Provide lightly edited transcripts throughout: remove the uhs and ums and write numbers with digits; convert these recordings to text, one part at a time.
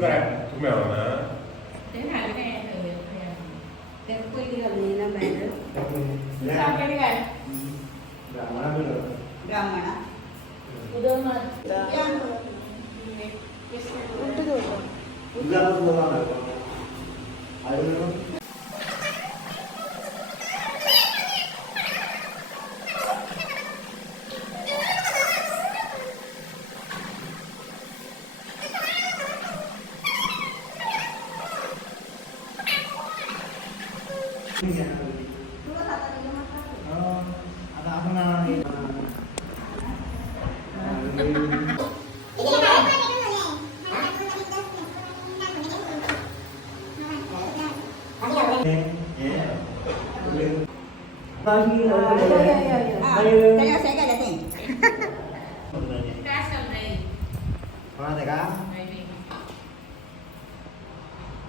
काय तुम्ही आहो ना ते झाले काय ते पहिली घालली ना बाहेर काय ब्राह्मणा आता आपण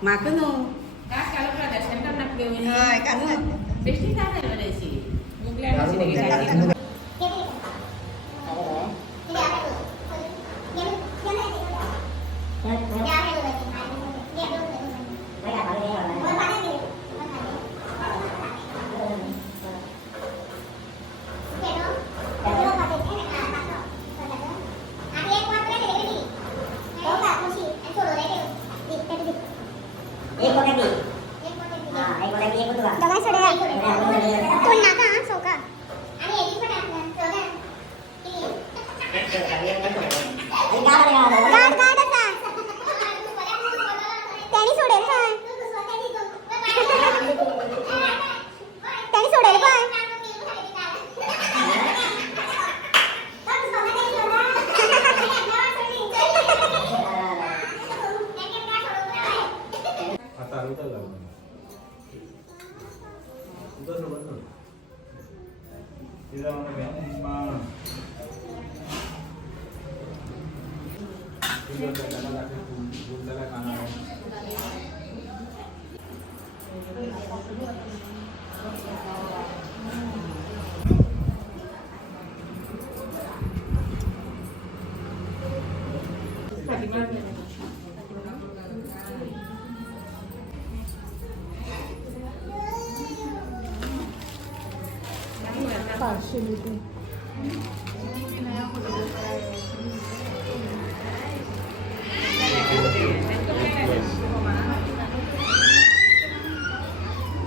makan no. Kas kalau production kan nak beli. Hai, kan. Besti tak ada pada sini. Mungkin ada sini lagi.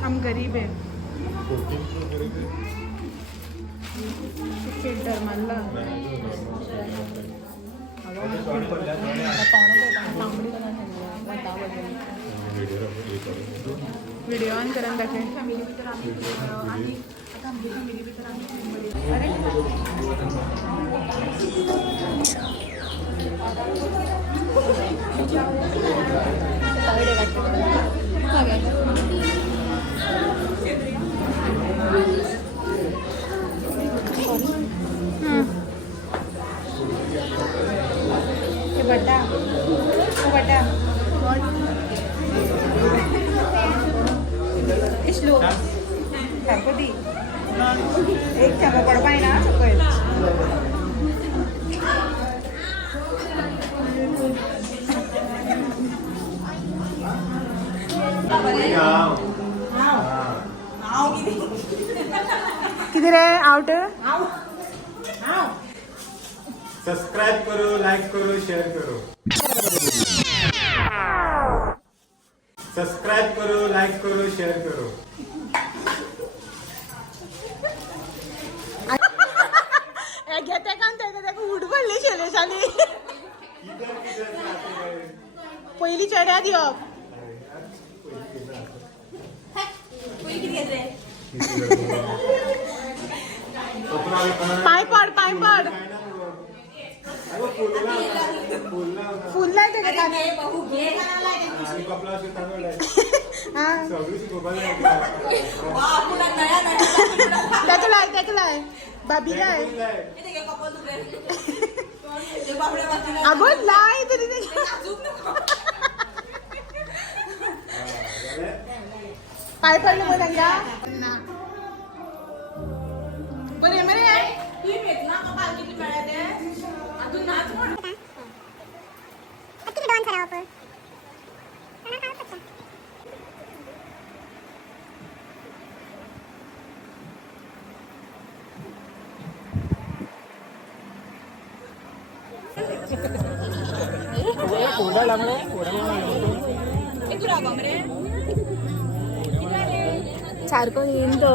हम गरीब है फिल्टर मल्ला व्हिडिओ ऑन करून दाखव फॅमिली भितर आम्ही आणि आता आमची फॅमिली भितर आम्ही बटा बटा स्लो दी एक चमचा पड़ पाए ना सकल किधर है आउट सब्सक्राइब करो, लाइक करो, शेयर करो. सब्सक्राइब करो, लाइक करो, शेयर करो. घेते का उठ पडली शेलेशाली पहिली चढ्या दिवप पाय पड पाय पड फुल नाही ते त्याचं लाय बाबी लाय अगं लाय तरी पाय पडले मग त्यांना बरे मरे किती मिळाले अजून नाच म्हणून किती डॉन करा आपण सारखं येईन तो